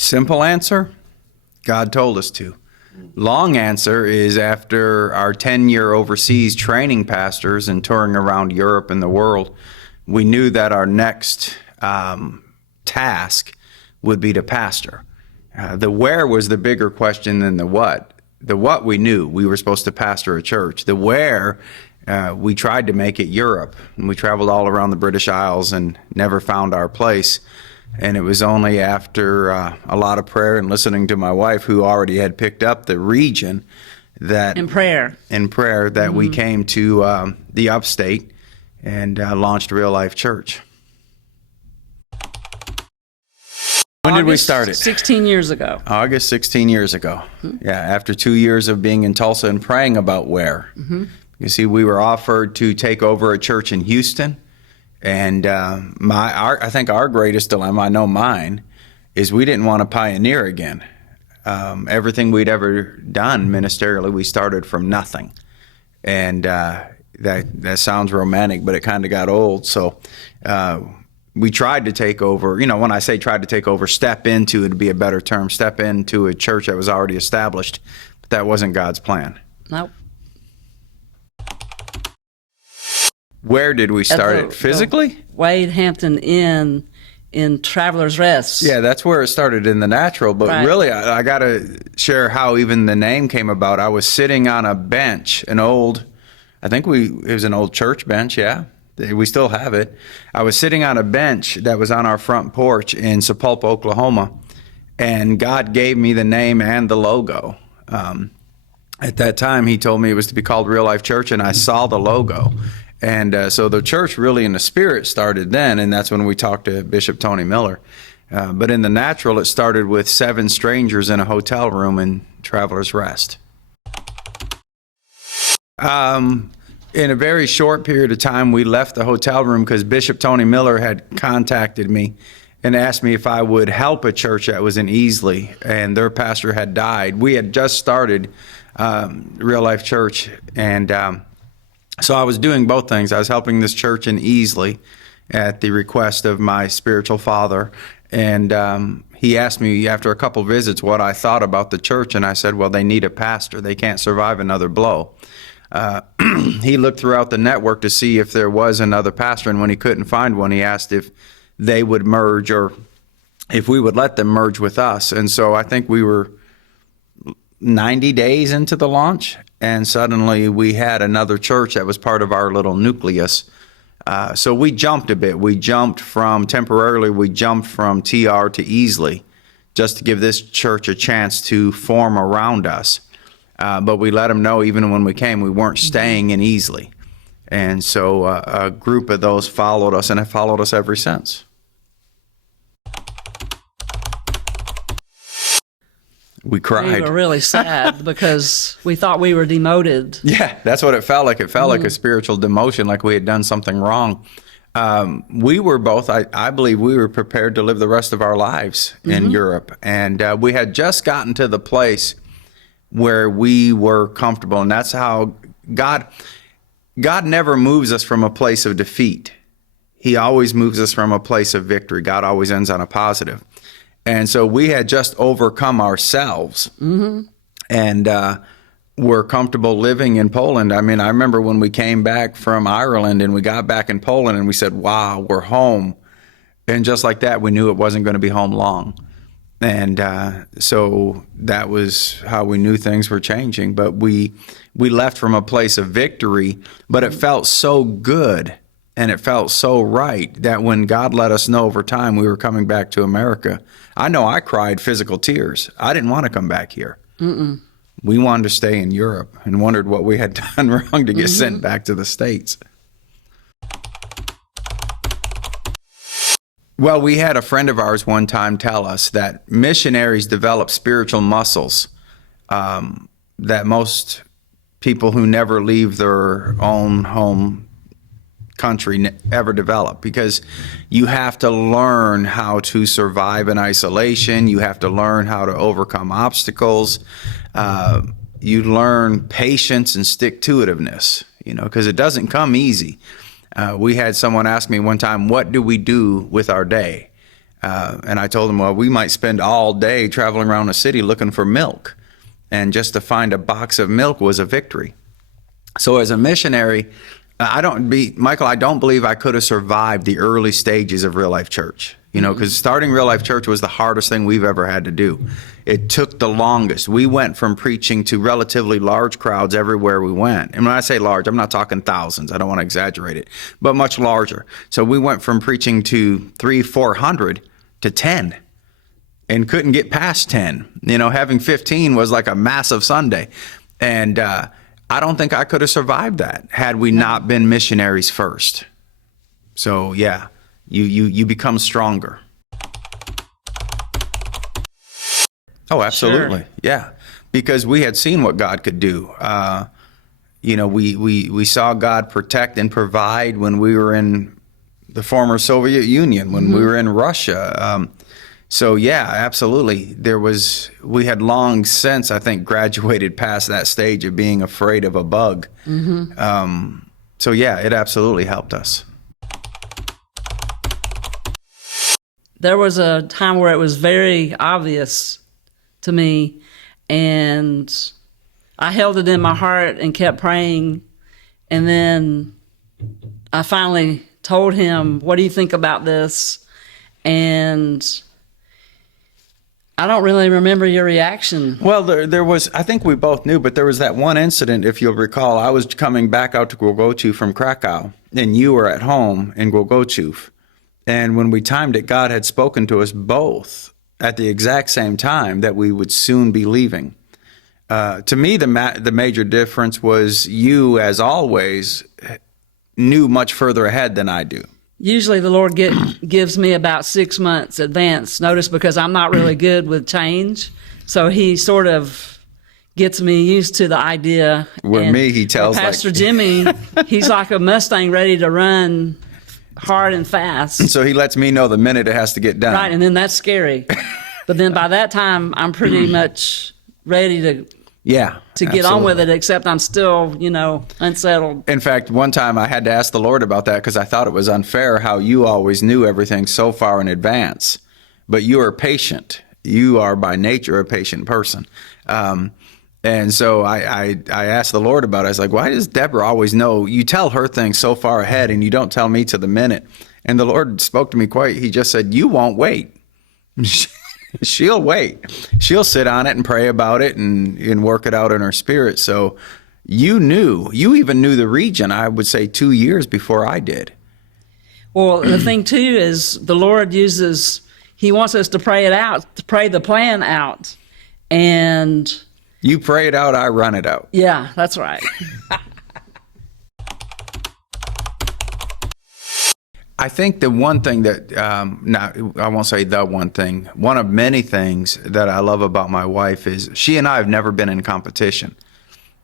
Simple answer, God told us to. Long answer is after our 10-year overseas training pastors and touring around Europe and the world, we knew that our next task would be to pastor. The where was the bigger question than the what. The what we knew, we were supposed to pastor a church. The where, we tried to make it Europe. And we traveled all around the British Isles and never found our place. And it was only after a lot of prayer and listening to my wife, who already had picked up the region, that In prayer that we came to the upstate and launched Real Life Church. When did we start it? 16 years ago. August 16 years ago. Yeah, after 2 years of being in Tulsa and praying about where. You see, we were offered to take over a church in Houston. And I think our greatest dilemma, I know mine, is we didn't want to pioneer again. Everything we'd ever done ministerially, we started from nothing. And that sounds romantic, but it kind of got old. So we tried to take over, when I say tried to take over, step into, it'd be a better term, step into a church that was already established. But that wasn't God's plan. Nope. Where did we start it? Physically? Wade Hampton Inn in Travelers Rest. Yeah, that's where it started in the natural. But Right. really, I got to share how even the name came about. I was sitting on a bench, it was an old church bench, yeah. We still have it. I was sitting on a bench that was on our front porch in Sapulpa, Oklahoma, and God gave me the name and the logo. At that time, he told me it was to be called Real Life Church, and I saw the logo. And so the church really in the spirit started then, and that's when we talked to Bishop Tony Miller. But in the natural, it started with 7 strangers in a hotel room in Travelers Rest. In a very short period of time, we left the hotel room because Bishop Tony Miller had contacted me and asked me if I would help a church that was in Easley, and their pastor had died. We had just started Real Life Church, and so I was doing both things. I was helping this church in Easley at the request of my spiritual father. And he asked me after a couple visits what I thought about the church. And I said, well, they need a pastor. They can't survive another blow. He looked throughout the network to see if there was another pastor. And when he couldn't find one, he asked if they would merge or if we would let them merge with us. And so I think we were 90 days into the launch, and suddenly we had another church that was part of our little nucleus. So we jumped a bit. We jumped from TR to Easley just to give this church a chance to form around us. But we let them know even when we came, we weren't staying in Easley. And so a group of those followed us and have followed us ever since. We cried. We were really sad because we thought we were demoted. Yeah, that's what it felt like. It felt like a spiritual demotion, like we had done something wrong. We were both, I believe we were prepared to live the rest of our lives in Europe. And we had just gotten to the place where we were comfortable. And that's how God never moves us from a place of defeat. He always moves us from a place of victory. God always ends on a positive. And so we had just overcome ourselves and were comfortable living in Poland. I mean, I remember when we came back from Ireland and we got back in Poland and we said, wow, we're home. And just like that, we knew it wasn't going to be home long. And so that was how we knew things were changing. But we left from a place of victory, but it felt so good and it felt so right that when God let us know over time we were coming back to America, I know I cried physical tears. I didn't want to come back here. We wanted to stay in Europe and wondered what we had done wrong to get sent back to the States. Well, we had a friend of ours one time tell us that missionaries develop spiritual muscles that most people who never leave their own home country ever develop, because you have to learn how to survive in isolation. You have to learn how to overcome obstacles. You learn patience and stick-to-itiveness, because it doesn't come easy. We had someone ask me one time, what do we do with our day? And I told him, well, we might spend all day traveling around the city looking for milk. And just to find a box of milk was a victory. So as a missionary, Michael, I don't believe I could have survived the early stages of Real Life Church. Because starting Real Life Church was the hardest thing we've ever had to do. It took the longest. We went from preaching to relatively large crowds everywhere we went. And when I say large, I'm not talking thousands. I don't want to exaggerate it, but much larger. So we went from preaching to 300-400 to 10 and couldn't get past 10. Having 15 was like a massive Sunday. And I don't think I could have survived that had we not been missionaries first. So, yeah. You become stronger. Oh, absolutely. Sure. Yeah. Because we had seen what God could do. We saw God protect and provide when we were in the former Soviet Union, when we were in Russia. So yeah, absolutely. We had long since, I think, graduated past that stage of being afraid of a bug. So yeah, it absolutely helped us. There was a time where it was very obvious to me, and I held it in my heart and kept praying. And then I finally told him, what do you think about this? And I don't really remember your reaction. Well, there was, I think we both knew, but there was that one incident, if you'll recall. I was coming back out to Głogotów from Krakow, and you were at home in Głogotów. And when we timed it, God had spoken to us both at the exact same time that we would soon be leaving. To me, the major difference was you, as always, knew much further ahead than I do. Usually the Lord gives me about 6 months advance notice because I'm not really good with change. So he sort of gets me used to the idea. With me, he tells Pastor Jimmy, he's like a Mustang ready to run hard and fast. So he lets me know the minute it has to get done. Right, and then that's scary. But then by that time, I'm pretty much ready to get on with it, except I'm still, unsettled. In fact, one time I had to ask the Lord about that because I thought it was unfair how you always knew everything so far in advance. But you are patient. You are by nature a patient person. And so I asked the Lord about it. I was like, why does Deborah always know? You tell her things so far ahead and you don't tell me to the minute. And the Lord spoke to me he just said, you won't wait. She'll wait. She'll sit on it and pray about it and work it out in her spirit. So you even knew the region, I would say 2 years before I did. Well, the thing too is the Lord he wants us to pray it out, to pray the plan out. And you pray it out, I run it out. Yeah, that's right. I think the one thing that, I won't say the one thing, one of many things that I love about my wife is she and I have never been in competition.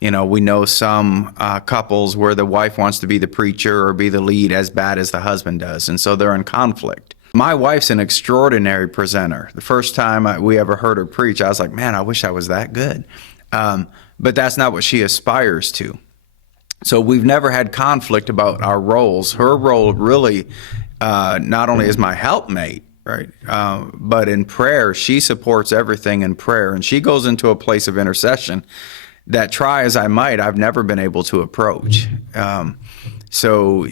We know some couples where the wife wants to be the preacher or be the lead as bad as the husband does, and so they're in conflict. My wife's an extraordinary presenter. The first time we ever heard her preach, I was like, man, I wish I was that good. But that's not what she aspires to. So we've never had conflict about our roles. Her role really not only is my helpmate, right, but in prayer, she supports everything in prayer. And she goes into a place of intercession that, try as I might, I've never been able to approach. So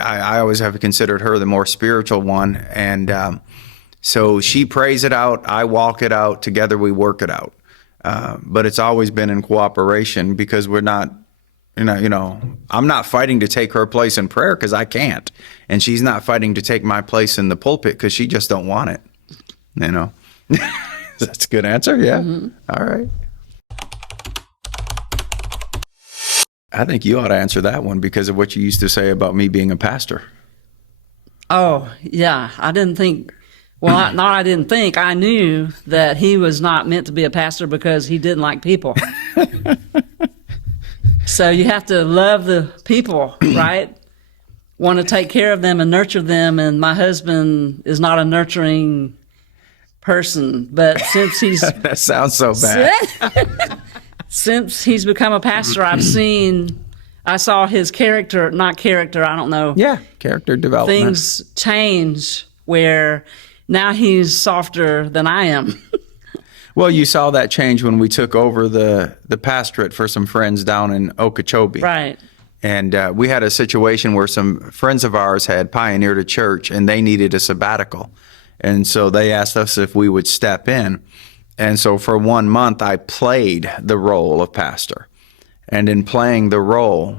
I always have considered her the more spiritual one. And so she prays it out, I walk it out, together we work it out. But it's always been in cooperation because we're not, I'm not fighting to take her place in prayer because I can't. And she's not fighting to take my place in the pulpit because she just don't want it. That's a good answer. Yeah. Mm-hmm. All right. I think you ought to answer that one because of what you used to say about me being a pastor. Oh, yeah. I didn't think, I didn't think. I knew that he was not meant to be a pastor because he didn't like people. So you have to love the people, right? Want to take care of them and nurture them. And my husband is not a nurturing person, but since he's... That sounds so bad. Since he's become a pastor, I saw his character, I don't know. Yeah, character development. Things change where now he's softer than I am. Well, you saw that change when we took over the pastorate for some friends down in Okeechobee. Right. And we had a situation where some friends of ours had pioneered a church and they needed a sabbatical. And so they asked us if we would step in. And so for 1 month, I played the role of pastor. And in playing the role,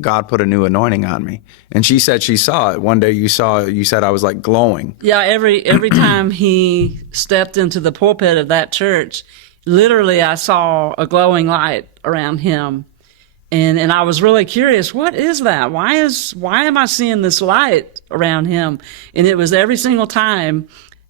God put a new anointing on me. And she said she saw it. One day you said I was like glowing. Yeah, every time he stepped into the pulpit of that church, literally I saw a glowing light around him. And I was really curious, what is that? Why am I seeing this light around him? And it was every single time.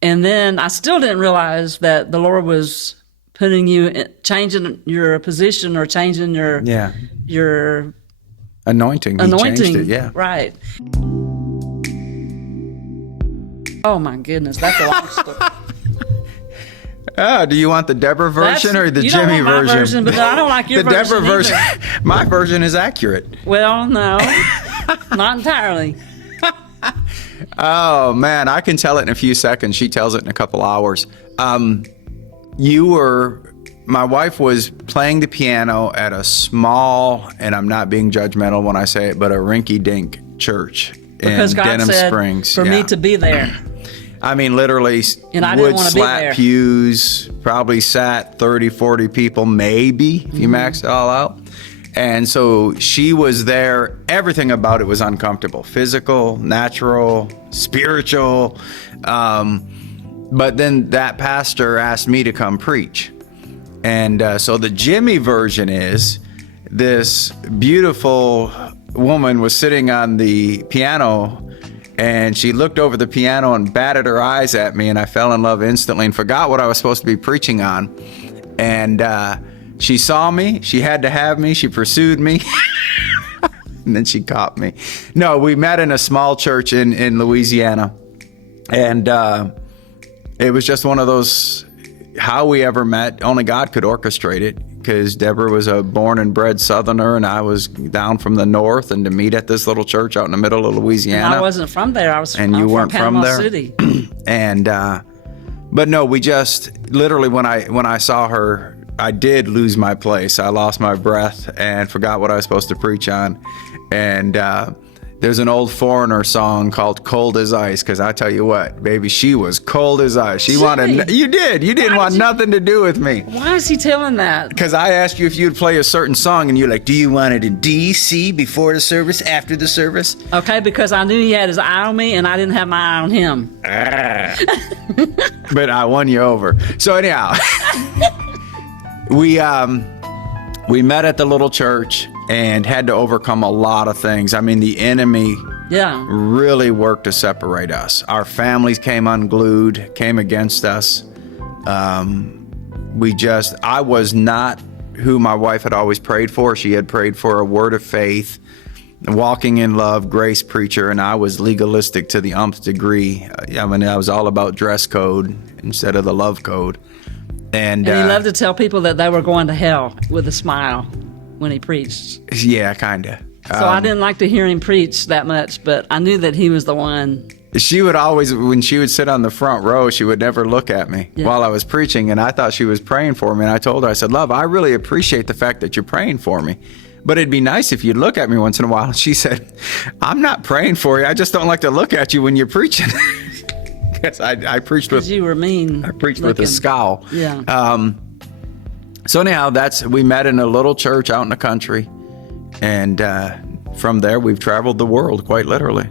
And then I still didn't realize that the Lord was putting you, changing your position or changing your Anointing. He anointing. changed it, yeah. Right. Oh my goodness, that's a long story. Do you want the Deborah version or the you Jimmy don't want my version? but I don't like your the Deborah version. either. My version is accurate. Well, no, not entirely. Oh man, I can tell it in a few seconds. She tells it in a couple hours. My wife was playing the piano at a small, and I'm not being judgmental when I say it, but a rinky-dink church Because in God Denham said Springs. for me to be there. I mean, literally, And I didn't wood wanna be slat there. pews, probably sat 30, 40 people, maybe, if you max it all out. And so she was there. Everything about it was uncomfortable, physical, natural, spiritual. But then that pastor asked me to come preach. And so the Jimmy version is this beautiful woman was sitting on the piano and she looked over the piano and batted her eyes at me, and I fell in love instantly and forgot what I was supposed to be preaching on. And she saw me, she had to have me, she pursued me, and then she caught me. No, we met in a small church in Louisiana, and it was just one of those, how we ever met, only God could orchestrate it, because Deborah was a born and bred Southerner, and I was down from the north, and to meet at this little church out in the middle of Louisiana. And I wasn't from there. And you weren't from Panama there? City. And but no, we just literally when I saw her, I did lose my place. I lost my breath and forgot what I was supposed to preach on. And there's an old Foreigner song called "Cold as Ice," because I tell you what, baby, she was cold as ice. She wanted, you didn't want nothing to do with me. Why is he telling that? Because I asked you if you'd play a certain song, and you're like, do you want it in D, C, before the service, after the service? Okay, because I knew he had his eye on me and I didn't have my eye on him. But I won you over. So anyhow, we met at the little church and had to overcome a lot of things. I mean, the enemy Yeah. really worked to separate us. Our families came unglued, came against us. I was not who my wife had always prayed for. She had prayed for a word of faith, walking in love, grace preacher, and I was legalistic to the nth degree. I mean, I was all about dress code instead of the love code. And And he loved to tell people that they were going to hell with a smile when he preached. yeah, kind of. So I didn't like to hear him preach that much, but I knew that he was the one. She would always, when she would sit on the front row, she would never look at me while I was preaching, and I thought she was praying for me. And I told her, I said, love, I really appreciate the fact that you're praying for me, but it'd be nice if you'd look at me once in a while. And she said, I'm not praying for you. I just don't like to look at you when you're preaching. Because I preached with, You were mean. I preached with a scowl. Yeah. So anyhow, we met in a little church out in the country, and from there we've traveled the world, quite literally.